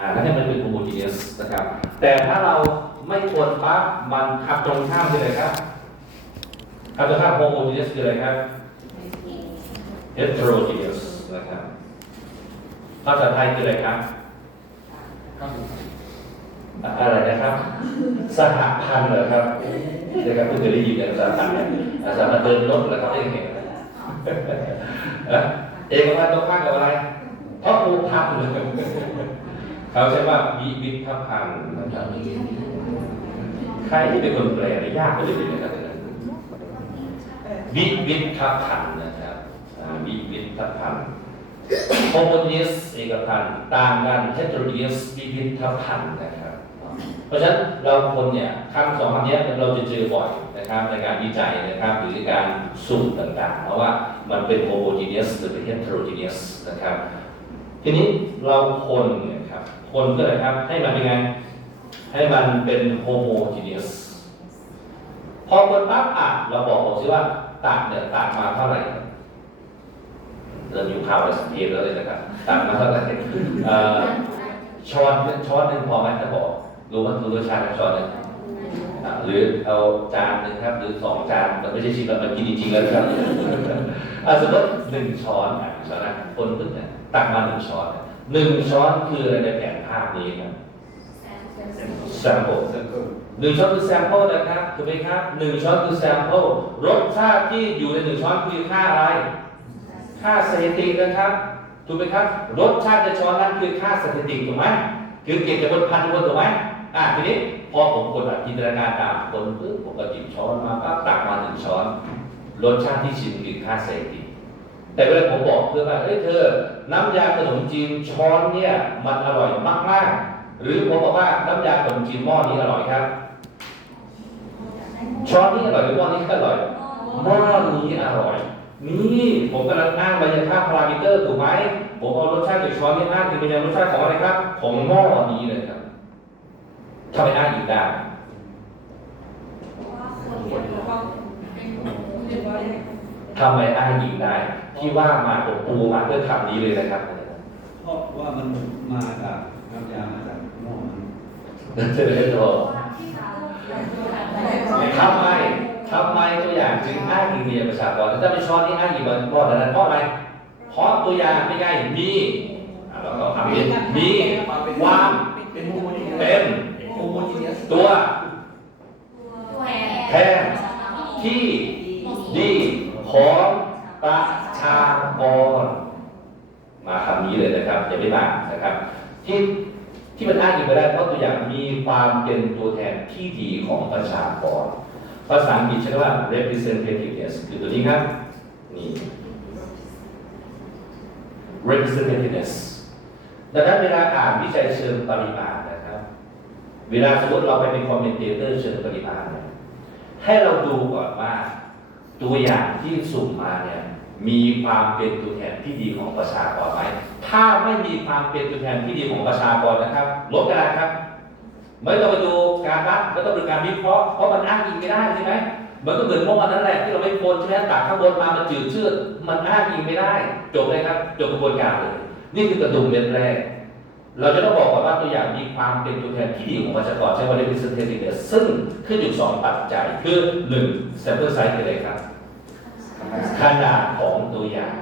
อ่าแล้วให้มันเป็น homogeneous นะครับ แต่ถ้าเราไม่คนปั๊บมันขับตรงข้ามคืออะไรครับขับตรงข้าม homogeneous คืออะไรครับ heterogeneous นะครับภาษาไทยคืออะไรครับ อะไรนะครับ สหพันธ์เหรอครับเดี๋ยวครับเพิ่งเคยได้ยินจากสหพันธ์เนี่ยสหพันธ์เดินรถแล้วครับไม่เห็นเอ๊ะเอกพันธ์ตรงข้ามกับอะไรเพราะภูพันธ์เลย เขาใช้ว่าวิวิทพันธ์นะครับใครที่เป็นคนแปลเนี่ยยากไปเลยนะครับวิวิทพันธ์นะครับอ่าวิวิทพันธ์ homogeneous เอกพันธ์ต่างกัน heterogeneous วิวิทพันธ์นะครับ เพราะฉะนั้นเราคนเนี่ยคำสองคำนี้เราจะเจอบ่อยนะครับในการวิจัยนะครับหรือการสุ่มต่างๆ เพราะว่ามันเป็น homogeneous หรือเป็น heterogeneous นะครับ ทีนี้เราคนเนี่ย ครับคนก็เลยครับ ให้มันเป็นไง ให้มันเป็น homogeneous พอคนปั๊บอะเราบอกบอกสิว่าตัดเนี่ยตัดมาเท่าไหร่เริ่มอยู่ข้าวไปสักทีแล้วเลยนะครับตัดมาเท่าไหร่เอ่อช้อนช้อนหนึ่งพอไหมถ้าบอกรู้ว่ารู้รสชาติของช้อนหนึ่งหรือเอาจานหนึ่งครับ หรือสองจานแต่ไม่ใช่ชิมแล้วมันกินจริงๆแล้วนะครับอสมมติหนึ่งช้อนอะหนึ่งช้อนนะคนพึ่งเนี่ยตักมาหนึ่งช้อนหนึ่งช้อนคืออะไรในแผน ภาพนี้ครับแซมเปิลหนึ่งช้อนคือแซมเปิลนะครับถูกไหมครับหนึ่งช้อนคือแซมเปิลรสชาติที่อยู่ในหนึ่งช้อนคือค่าอะไร ค่าสถิตินะครับถูกไหมครับรสชาติในช้อนนั้นคือค่าสถิติถูกไหมคือเก็บจากบนพันคนถูกไหมอะทีนี้พอผมคนแบบจินตนาการตามคนปึ๊บผมก็จิบช้อนมาปั๊บตักมาหนึ่งช้อน รสชาติที่ชิมคือค่าสถิติ แต่เวลาผมบอกเพื่อว่าเฮ้ยเธอ น้ำยาขนมจีนช้อนเนี่ยมันอร่อยมากๆ หรือผมบอกว่าน้ำยาขนมจีนหม้อนี้อร่อยครับ ช้อนนี้อร่อยหรือหม้อนี้อร่อยหม้อนี้อร่อย นี่ผมกำลังอ้างบรรยากาศพารามิเตอร์ถูกไหมผมเอารสชาติจากช้อนนี้อ้างถึงเป็นยังรสชาติของอะไรครับ ของหม้อนี้เลยครับทำไมอ้างอีกได้ ทำไมอ้างอีกได้ ที่ว่ามาผมปูมาเพื่อคำนี้เลยนะครับเพราะว่ามันมาจากน้ำยามาจากหม้อมันเจริญโตทำไมทำไมตัวอย่างจึงอ้างอิงมีประชากรถ้าเป็นช้อนที่อ้างอิงบนหม้อนั้นเพราะอะไรเพราะตัวอย่างไม่ไงมีอะเราก็ทำนี้มีความเป็นโมโมนีเป็นโมโมจีเนียสตัวแทนที่ดี ของประชากร มาคำนี้เลยนะครับอย่าไม่มานะครับ ที่ที่มันอ้างอิงไปได้เพราะตัวอย่างมีความเป็นตัวแทนที่ดีของประชากร ภาษาอังกฤษใช้คำว่า representativeness คือตัวนี้ครับนี่ representativeness ดังนั้นเวลาอ่านวิจัยเชิงปริมาณนะครับ เวลาสมมติเราไปเป็นคอมเมนเตเตอร์เชิงปริมาณเนี่ยให้เราดูก่อนว่า ตัวอย่างที่สุ่มมาเนี่ยมีความเป็นตัวแทนที่ดีของประชากรไหมถ้าไม่มีความเป็นตัวแทนที่ดีของประชากรนะครับ ลบกระดาษครับไม่ต้องไปดูการวัดไม่ต้องดูการวิเคราะห์เพราะมันอ้างอิงไม่ได้ใช่ไหมมันก็เหมือนพวกมันนั่นแหละที่เราไม่ควรใช่ไหมตัดข้างบนมามันจืดชืดมันอ้างอิงไม่ได้ จบเลยครับจบกระบวนการเลยนี่คือกระดุมเม็ดแรก เราจะต้องบอกก่อนว่าตัวอย่างมีความเป็นตัวแทนที่ดีของประชากรใช้ว่า representative ซึ่งขึ้นอยู่สองปัจจัยคือหนึ่ง sample size คืออะไรครับ ขนาดของตัวอย่าง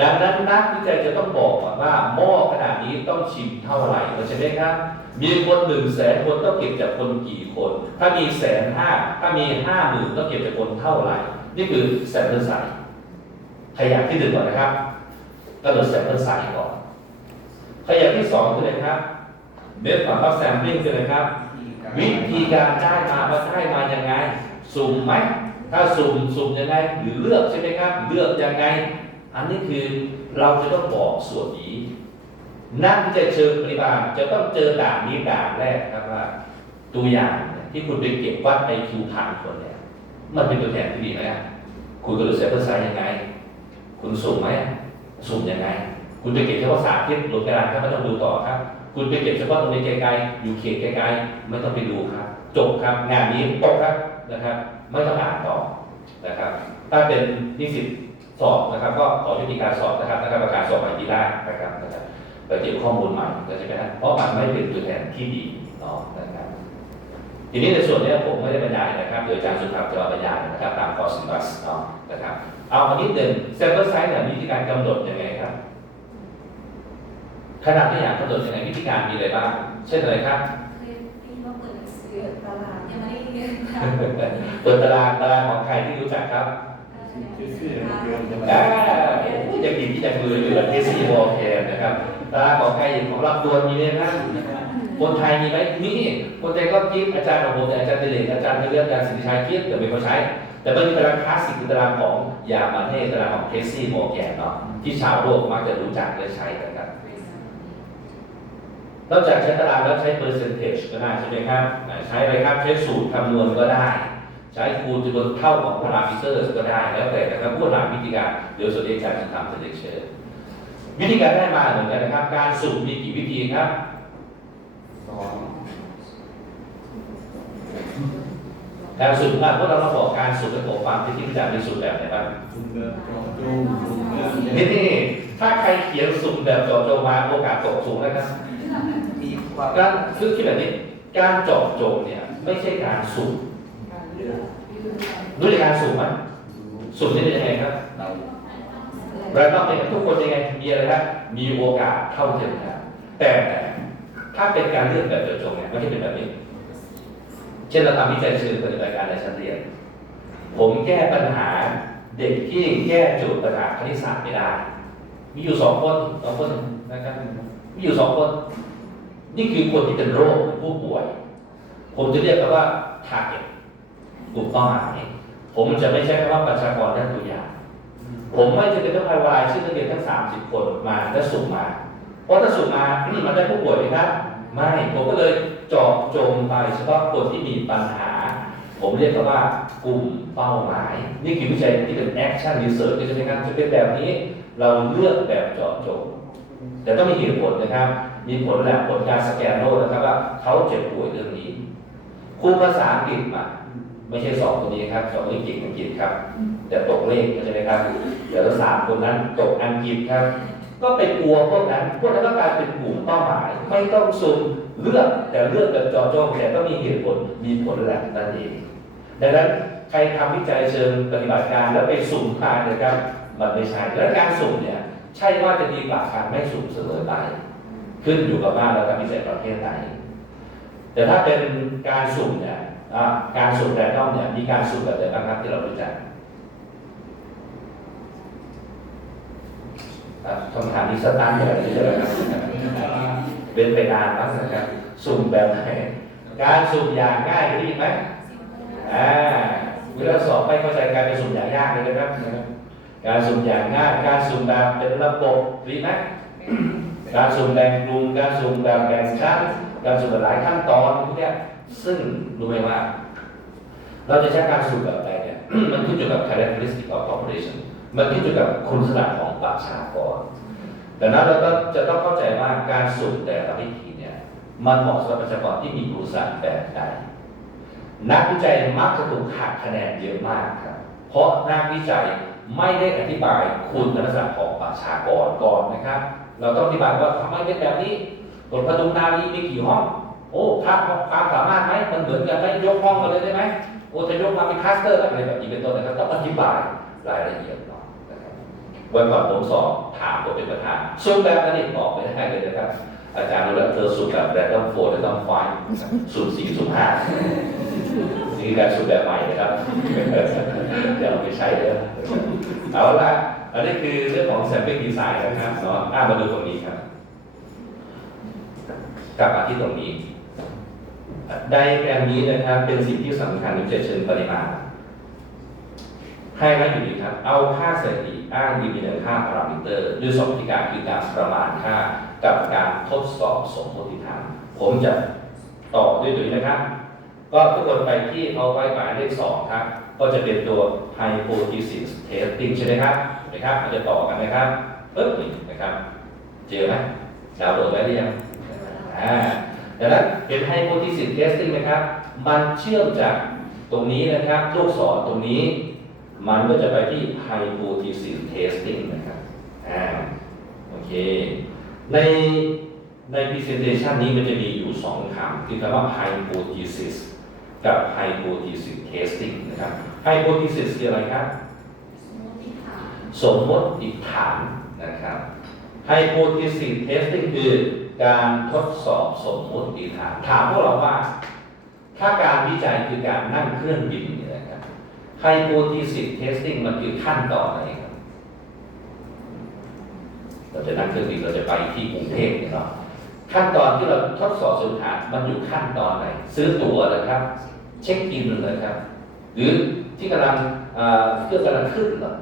ดังนั้นนักวิจัยจะต้องบอกก่อนว่าหม้อขนาดนี้ต้องชิมเท่าไหร่เข้าใจไหมครับ มีคนหนึ่งแสนคนต้องเก็บจากคนกี่คน ถ้ามีแสนห้าถ้ามีห้าหมื่นต้องเก็บจากคนเท่าไหร่ นี่คือแสนเปอร์ไซส์ขยักที่หนึ่งก่อนนะครับก็โดยแสนเปอร์ไซส์ก่อนขยักที่สองคืออะไรครับเม็ดฝั่งเขาแซมปิ้งคืออะไรครับ วิธีการได้มาว่าได้มายังไง สุ่มไหม ถ้าสุ่มสุ่มยังไงหรือเลือกใช่ไหมครับ เลือกยังไง อันนี้คือเราจะต้องบอกส่วนนี้ นักวิจัยเชิงปฏิบัติจะต้องเจอด่านนี้ด่านแรกครับว่า ตัวอย่างเนี่ยที่คุณไปเก็บวัดไอคิวพันคนเนี่ยมันเป็นตัวแทนที่ดีไหมคุณก็รู้เซฟเปอร์ไซส์ยังไง คุณสุ่มไหมสุ่มยังไง คุณไปเก็บเฉพาะสาธิตลงกระดานครับไม่ต้องดูต่อครับ คุณไปเก็บเฉพาะตรงนี้ไกลๆ อยู่เขตไกลๆ ไม่ต้องไปดูครับ จบครับ งานนี้ตกครับนะครับ ไม่ต้องอ่านต่อนะครับ ถ้าเป็นนิสิตสอบนะครับ ก็ขอยุติการสอบนะครับนะครับประกาศสอบใหม่ที่ได้นะครับนะครับไปเก็บข้อมูลใหม่ก็ใช่ไหมครับเพราะมันไม่เป็นตัวแทนที่ดีต่อนะครับ ทีนี้ในส่วนนี้ผมไม่ได้บรรยายนะครับ โดยอาจารย์สุภาพจะมาบรรยายนะครับ ตามคอร์สบัสเนาะนะครับ เอาอันนี้เดินเซมเปิลไซส์เนี่ยมีวิธีการกำหนดยังไงครับ ขนาดตัวอย่างกำหนดยังไงวิธีการมีอะไรบ้าง เช่นอะไรครับเคยได้ยินว่าเปิดหนังสือตลาดยังไม่ได้เรียนค่ะเปิดตารางตารางของใครที่รู้จักครับชื่อชื่อเรื่องจะมาอ่ายังดีที่จะมืออยู่กับเทสซี่วอลแคร์นะครับตารางของใครของลำดวนมีไหมครับคนไทยมีไหมมีคนไทยก็คิดอาจารย์ของผมเนี่ยอาจารย์เดลอาจารย์ในเรื่องการสินค้าคิดเดี๋ยวเป็นคนใช้ แต่มันมีตารางคลาสสิกคือตารางของยามาเน่ตารางของเทสซี่โมแกนเนาะที่ชาวโลกมักจะรู้จักและใช้กันครับ นอกจากใช้ตารางแล้วใช้เปอร์เซนเทจก็ได้ใช่ไหมครับอ่าใช้อะไรครับ ใช้สูตรคำนวณก็ได้ ใช้คูณจำนวนเท่าของพารามิเตอร์ก็ได้ แล้วแต่นะครับพูดหลายวิธีการเดี๋ยวส่วนเอกอาจารย์จะทำเป็นเลคเชอร์วิธีการได้มาเหมือนกันนะครับ การสุ่มมีกี่วิธีครับสองการสุ่มอะพวกเราเราบอกการสุ่มเป็นของความที่ที่จะมีสุ่มแบบไหนบ้างคุณเลือกจอจูงคุณเลือกนี่นี่ถ้าใครเขียนสุ่มแบบเจาะจงมาโอกาสตกสูงนะครับมีความ การคือคิดแบบนี้ การเจาะจงเนี่ยไม่ใช่การสุ่มรู้จักการสุ่มไหมสุ่มนี่เป็นยังไงครับเรารายรอบเนี่ยทุกคนยังไงมีอะไรครับมีโอกาสเท่าเทียมกันแต่ถ้าเป็นการเลือกแบบเจาะจงเนี่ยไม่ใช่เป็นแบบนี้ เช่นเราทำวิจัยเชิงปฏิบัติการในชั้นเรียน ผมแก้ปัญหาเด็กที่แก้โจทย์ปัญหาคณิตศาสตร์ไม่ได้ มีอยู่สองคนสองคนนะครับมีอยู่สองคน นี่คือคนที่เป็นโรคผู้ป่วย ผมจะเรียกว่า target กลุ่มเป้าหมายผมจะไม่ใช่คำว่าประชากรด้านตัวอย่าง ผมไม่จะเป็นต้องไปวายชื่อนักเรียนทั้ง 30 คนมาและสุ่มมา เพราะถ้าสุ่มมานี่มันได้ผู้ป่วยไหมครับ ไม่ผมก็เลยจาะจงไปเฉพาะคนที่มีปัญหา ผมเรียกว่ากลุ่มเป้าหมาย นี่คือวิจัยที่เป็น action research ใช่ไหมครับจะเป็นแบบนี้ เราเลือกแบบเจาะจง แต่ต้องมีเหตุผลนะครับ มีผลแหละผลการสแกนโรคนะครับว่าเขาเจ็บป่วยเรื่องนี้ครูภาษาอังกฤษมาไม่ใช่สองคนนี้ครับสองคนนี้เก่งอังกฤษครับ แต่ตกเลขใช่ไหมครับเดี๋ยวสามคนนั้นตกอังกฤษครับ ก็ไปกลัวพวกนั้น พวกนั้นก็กลายเป็นกลุ่มเป้าหมาย ไม่ต้องสุ่มเลือกแต่เลือกแบบจอจงแต่ต้องมีเหตุผลมีผลแหละนั่นเองดังนั้นใครทำวิจัยเชิงปฏิบัติการแล้วไปสุ่มทานนะครับมันไม่ใช่แล้วการสุ่มเนี่ย ใช่ว่าจะดีกว่าการไม่สุ่มเสมอไปขึ้นอยู่กับว่าเราทำวิจัยประเภทไหนแต่ถ้าเป็นการสุ่มเนี่ยอ่าการสุ่มแรนดอมเนี่ยมีการสุ่มแบบไหนบ้างครับที่เรารู้จักอะคำถามนี้สตาร์ทแบบนี้ใช่ไหมครับเป็นไปนานมากนะครับสุ่มแบบไหนการสุ่มอย่างง่ายได้ยินไหมอ่าเวลาสอบไม่เข้าใจการเป็นสุ่มอย่างยากเลยนะครับ การสุ่มอย่างง่ายการสุ่มแบบเป็นระบบดีไหมการสุ่มแบ่งกลุ่มการสุ่มแบบแบ่งชั้นการสุ่มแบบหลายขั้นตอนพวกเนี้ยซึ่งรู้ไหมว่า เราจะใช้การสุ่มแบบใดเนี่ยมันขึ้นอยู่กับ characteristic of population มันขึ้นอยู่กับคุณสมบัติของประชากรดังนั้นเราก็จะต้องเข้าใจว่าการสุ่มแต่ละวิธีเนี่ยมันเหมาะสำหรับประชากรที่มีรู้สัตว์แบบใดนักวิจัยมักจะถูกหักคะแนนเยอะมากครับเพราะนักวิจัย ไม่ได้อธิบายคุณลักษณะของประชากรก่อนนะครับ เราต้องอธิบายว่าทำไมเป็นแบบนี้บนประตูนาลีมีกี่ห้อง โอ้พักความสามารถไหมมันเหมือนกันไหมยกห้องกันเลยได้ไหมโอ้จะยกมาเป็นคลัสเตอร์อะไรแบบนี้เป็นต้นนะครับต้องอธิบายรายละเอียด วันก่อนผมสอบถามผมเป็นประธานสุ่มแบบนั้นนี่บอกไม่ได้เลยนะครับ อาจารย์รู้แล้วเธอสุ่มแบบแรนดอมโฟร์แรนดอมไฟสุ่มสี่สุ่มห้านี่การสุ่มแบบใหม่นะครับเดี๋ยวเอาไปใช้เลยเอาละอันนี้คือเรื่องของ sampling design นะครับเนาะอะมาดูตรงนี้ครับกลับมาที่ตรงนี้ไดแกรมนี้นะครับเป็นสิ่งที่สำคัญในเชิงปริมาณ ให้ไว้อยู่ดีครับ เอาค่าสถิติอ้างอิงในค่าพารามิเตอร์ด้วยสองวิธีการคือการประมาณค่ากับการทดสอบสมมติฐาน ผมจะต่อด้วยตัวนี้นะครับ ก็ทุกคนไปที่เอาไว้หมายเลขสองครับ ก็จะเป็นตัว hypothesis testing ใช่ไหมครับนไหมครับมันจะต่อกันนะครับปึ๊บนี่นะครับ เจอไหมดาวน์โหลดไว้หรือยังอ่าดังนั้นเห็น hypothesis testing ไหมครับ มันเชื่อมจากตรงนี้นะครับลูกศรตรงนี้ มันก็จะไปที่ hypothesis testing นะครับ อ่า โอเค ในใน presentation นี้มันจะมีอยู่สองคำคือคำว่า hypothesis กับ hypothesis testing นะครับ hypothesis คืออะไรครับสมมติฐานสมมติฐานนะครับ hypothesis testing คือการทดสอบสมมติฐาน ถามพวกเราว่า ถ้าการวิจัยคือการนั่งเครื่องบิน เนี่ยนะครับ hypothesis testing มันคือขั้นตอนไหนครับเราจะนั่งเครื่องบินเราจะไปที่กรุงเทพเนี่ยเนาะขั้นตอนที่เราทดสอบสมมติฐานมันอยู่ขั้นตอนไหนซื้อตั๋วเลยครับ เช็คอินเลยครับ หรือที่กำลังอ่าเครื่องกำลังขึ้นเหรอ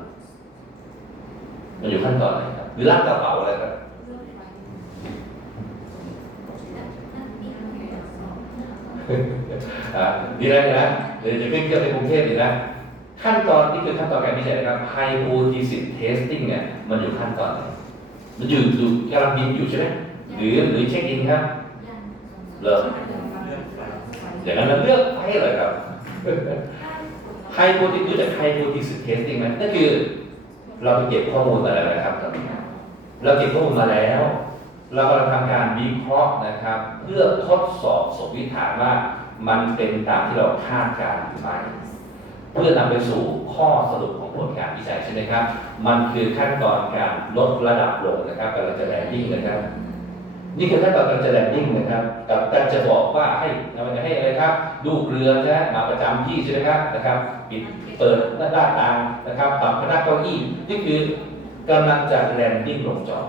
มันอยู่ขั้นตอนไหนครับ หรือลากกระเป๋าอะไรครับเรื่องไปนั่นมีอะไรอย่างสองอ่าดีแล้วนะเดี๋ยวจะขึ้นเครื่องไปกรุงเทพอีกนะ ขั้นตอนนี่คือขั้นตอนการวิจัยนะครับ hypothesis testing เนี่ยมันอยู่ขั้นตอนไหนมันอยู่อยู่กำลังบินอยู่ใช่ไหมหรือหรือเช็คอินครับเหรออย่างนั้นเราเลือกไปเลยครับไฮโปติรู้จักไฮโปติสเทสติ้งไหมนั่นคือ เราไปเก็บข้อมูลมาแล้วนะครับตอนนี้เราเก็บข้อมูลมาแล้ว เรากำลังทำการวิเคราะห์นะครับ เพื่อทดสอบสมมติฐานว่ามันเป็นตามที่เราคาดการณ์หรือไม่ เพื่อนำไปสู่ข้อสรุปของผลการวิจัยใช่ไหมครับ มันคือขั้นตอนการลดระดับลงนะครับกำลังจะแลนดิ้งนะครับ นี่คือขั้นตอนการจะแลนดิ้งนะครับกับการจะบอกว่าให้มันจะให้อะไรครับดูเรือนะมาประจำที่ใช่ไหมครับนะครับปิดเปิดหน้าต่างนะครับปรับพนักเก้าอี้นี่คือกำลังจะแลนดิ้งลงจอ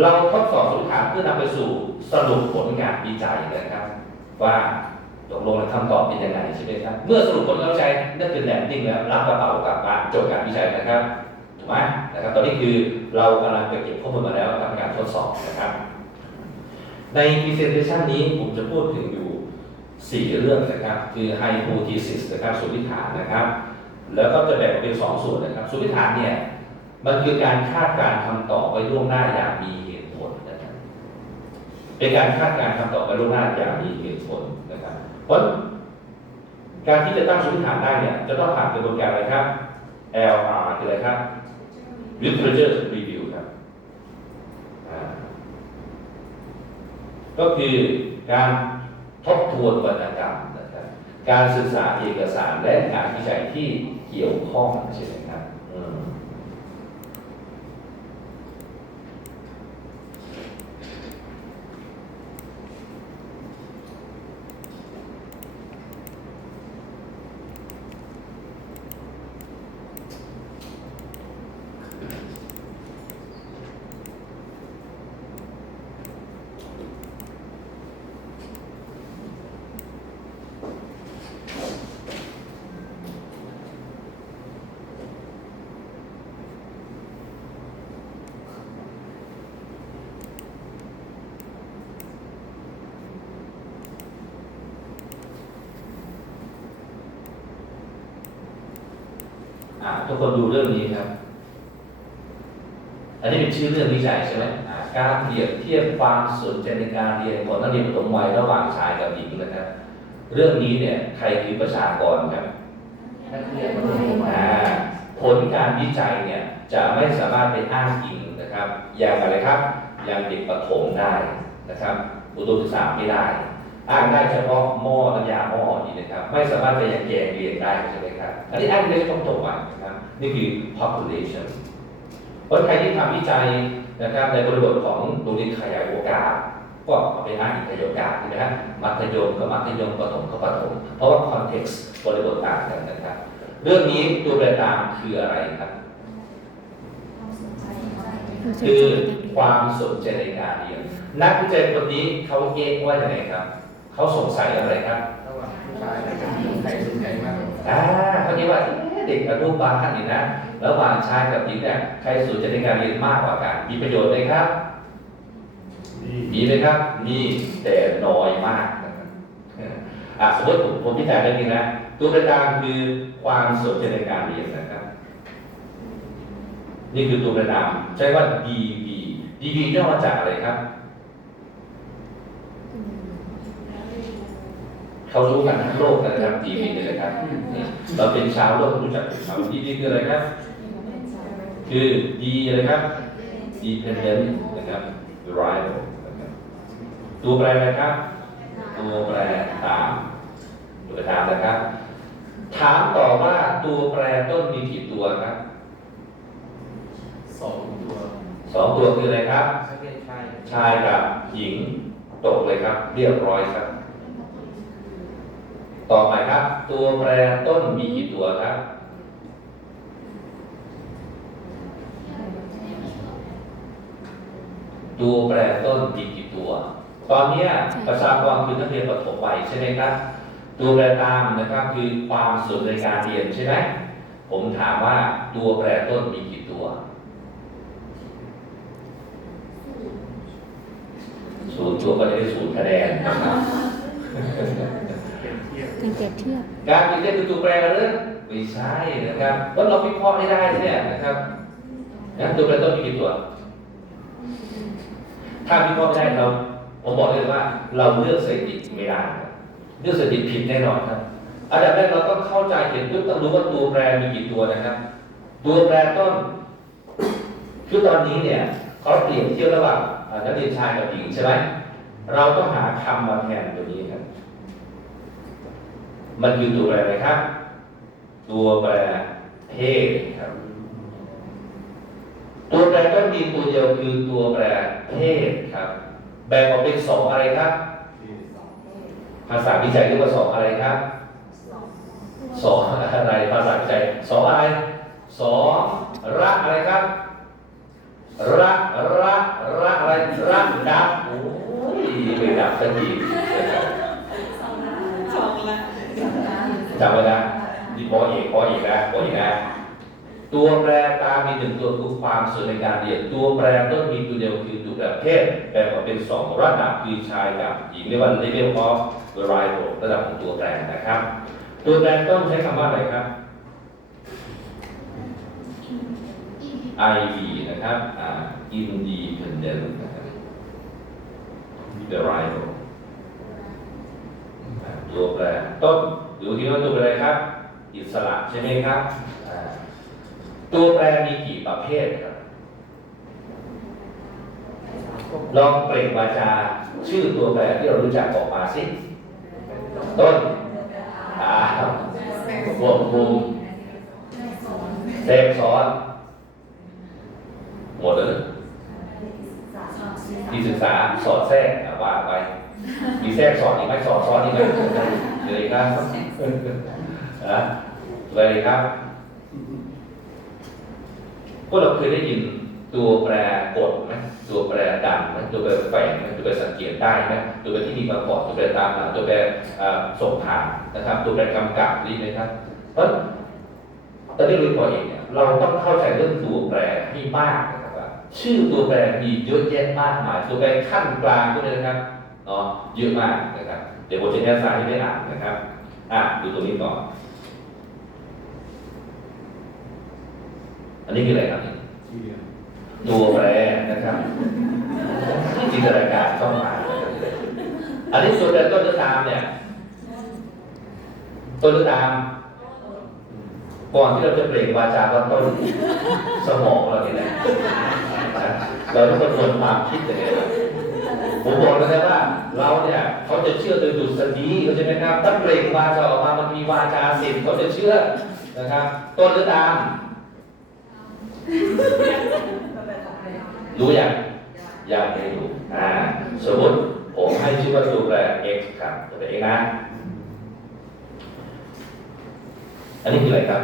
เราทดสอบสมมติฐานเพื่อนำไปสู่สรุปผลงานวิจัยนะครับ ว่า ตกลงแล้วคำตอบเป็นยังไงใช่ไหมครับ เมื่อสรุปผลการวิจัยนั่นคือแลนดิ้งแล้ว รับกระเป๋ากลับบ้าจบการวิจัยนะครับถูกไหมนะครับ ตอนนี้คือเรากำลังไปเก็บข้อมูลมาแล้วทำการทดสอบนะครับ ใน presentation นี้ผมจะพูดถึงอยู่ 4 เรื่องนะครับ คือ hypothesis นะครับสมมติฐานนะครับ แล้วก็จะแบ่งเป็น 2 ส่วนนะครับสมมติฐานเนี่ยมันคือการคาดการคำตอบไว้ล่วงหน้าอย่างมีเหตุผลนะครับเป็นการคาดการคำตอบไว้ล่วงหน้าอย่างมีเหตุผล เพราะการที่จะตั้งสมมติฐานได้เนี่ยจะต้องผ่านกระบวนการอะไรครับ LR คืออะไรครับ literature review ครับก็คือการทบทวนวรรณกรรมนะครับ การศึกษาเอกสารและงานวิจัยที่เกี่ยวข้องใช่ไหมครับอืมอ่า ทุกคนดูเรื่องนี้ครับ อันนี้เป็นชื่อเรื่องวิจัยใช่ไหมอ่าการเปรียบเทียบความสนใจในการเรียนของนักเรียนปฐมวัยระหว่างชายกับหญิงนะครับ เรื่องนี้เนี่ยใครคือประชากรครับอ่าผลการวิจัยเนี่ยจะไม่สามารถไปอ้างอิงนะครับ อย่างอะไรครับ อย่างเด็กประถมได้นะครับ อุดมศึกษาไม่ได้ อ้างได้เฉพาะหม้อน้ำยาหม้อนี้นะครับ ไม่สามารถไปยังแกงเรียนได้ใช่ไหมครับ อันนี้อ้างได้เฉพาะตรงวันนะครับ นี่คือ population เพราะใครที่ทำวิจัยนะครับในบริบทของโรงเรียนขยายโอกาสก็เอาไปอ้างอิงขยายโอกาสใช่ไหมฮะมัธยมก็มัธยมประถมก็ประถมเพราะว่า context บริบทต่างกันนะครับ เรื่องนี้ตัวแปรตามคืออะไรครับ คือความสนใจในการเรียนนักวิจัยคนนี้เขาเอ๊ะว่าอย่างไรครับ เขาสงสัยอะไรครับระหว่างผู้ชายกับผู้หญิงใครสนใจมากกว่าอ่าเขาคิดว่าเอ๊ะเด็กอนุบาลนี่นะระหว่างชายกับหญิงเนี่ยใครสนใจในการเรียนมากกว่ากันมีประโยชน์ไหมครับมีไหมครับ มีแต่น้อยมากนะครับอะสมมติผมผมพิจารณาเรื่องนี้นะตัวประการคือความสนใจในการเรียนนะครับ นี่คือตัวประนามใช้ว่า DV DV ย่อมาจากอะไรครับ เขารู้กันทั้งโลกนะครับ DV เลยนะครับนี่เราเป็นชาวโลกรู้จักเขา DV คืออะไรครับ คือ D อะไรครับ dependent นะครับ variable นะครับตัวแปรอะไรครับ ตัวแปรตามตัวแปรตามนะครับ ถามต่อว่าตัวแปรต้นมีกี่ตัวครับสองตัวสองตัวคืออะไรครับสังเกตชายชายกับหญิงตกเลยครับ เรียบร้อยครับ ต่อไปครับ ตัวแปรต้นมีกี่ตัวครับ ตัวแปรต้นมีกี่ตัว ตอนเนี้ยประชากรคือนักเรียนประถมวัยใช่ไหมครับ ตัวแปรตามนะครับคือความสนในการเรียนใช่ไหมผมถามว่าตัวแปรต้นมีกี่ตัวศูนย์ตัวก็จะได้ศูนย์คะแนนนะครับ เป็นเปรียบเทียบ การเปรียบเทียบคือตัวแปรหรือไม่ใช่นะครับแล้วเราวิเคราะห์ให้ได้เนี่ยนะครับนะตัวแปรต้นมีกี่ตัว ถ้าวิเคราะห์ไม่ได้เราผมบอกเลยว่าเราเลือกสถิติไม่ได้เลือกสถิติผิดแน่นอนครับอันดับแรกเราต้องเข้าใจเห็นปุ๊บต้องรู้ว่าตัวแปรมีกี่ตัวนะครับตัวแปรต้นคือตอนนี้เนี่ยเขาเปรียบเทียบระหว่างอ่านักเรียนชายกับหญิงใช่ไหมเราต้องหาคำมาแทนตัวนี้ครับ มันคือตัวอะไรครับ ตัวแปรเพศครับ ตัวแปรต้นมีตัวเดียวคือตัวแปรเพศครับ แบ่งออกเป็นสองอะไรครับ ภาษาวิจัยเรียกว่าสองอะไรครับสองอะไรภาษาวิจัยสองอะไรสองรักอะไรครับรักรักรักอะไรรักดับโอ้ยไม่ดับสักทีนะครับ สองล้าน สองละ จำไว้นะนี่ปอเอกปอเอกนะปอเอกนะ ตัวแปรตามมีหนึ่งตัวคือความสนในการเรียน ตัวแปรต้นมีตัวเดียวคือตัวแปรเพศแบ่งออกเป็นสองระดับคือชายกับหญิงเรียกว่า level of variable ระดับของตัวแปรนะครับ ตัวแปรต้นใช้คำว่าอะไรครับ IV นะครับอ่า independent นะครับ variable ตัวแปรต้น ดูที่ว่าตัวแปรอะไรครับ อิสระใช่ไหมครับ ตัวแปรมีกี่ประเภทครับลองเปล่งวาจา ชื่อตัวแปรที่เรารู้จักออกมาสิ ต้นตาควบคุมเสกสอนหมดเลยที่ศึกษาสอดแทรกว่าไปมีแทรกสอนอีกไหมสอนซ้อนอีกไหม เดี๋ยวอีกครับนะอะไรครับ พวกเราเคยได้ยินตัวแปรกดไหมตัวแปรดันไหมตัวแปรแฝงไหมตัวแปรสังเกตได้ไหมตัวแปรที่มีมาก่อนตัวแปรตามหลังตัวแปรเอ่อส่งผ่านนะครับ ตัวแปรกำกับนี่นะครับ เพราะตอนที่เรียนพอเองเนี่ยเราต้องเข้าใจเรื่องตัวแปรให้มากนะครับว่าชื่อตัวแปรมีเยอะแยะมากมาย ตัวแปรขั้นกลางพวกนี้นะครับเนาะเยอะมากนะครับเดี๋ยวผมจะแนบสายให้ได้อ่านนะครับ อะดูตรงนี้ก่อน อันนี้คืออะไรครับที่เรียนตัวแปรนะครับจินตนาการต้องมา อันนี้ตัวแปรต้นหรือตามเนี่ย ต้นหรือตาม ก่อนที่เราจะเปล่งวาจาว่าต้นสมองเราเนี่ยแหละเราต้องคำนวณความคิดอย่างเงี้ย ผมบอกแล้วนะว่าเราเนี่ยเขาจะเชื่อโดยดุษฎีเขาใจไหมครับถ้าเปล่งวาจาออกมามันมีวาจาสิบเขาจะเชื่อนะครับ ต้นหรือตาม รู้ยังยังไม่รู้อ่าสมมติผมให้ชื่อว่าตัวแปร x ครับตัวแปร x นะ อันนี้คืออะไรครับ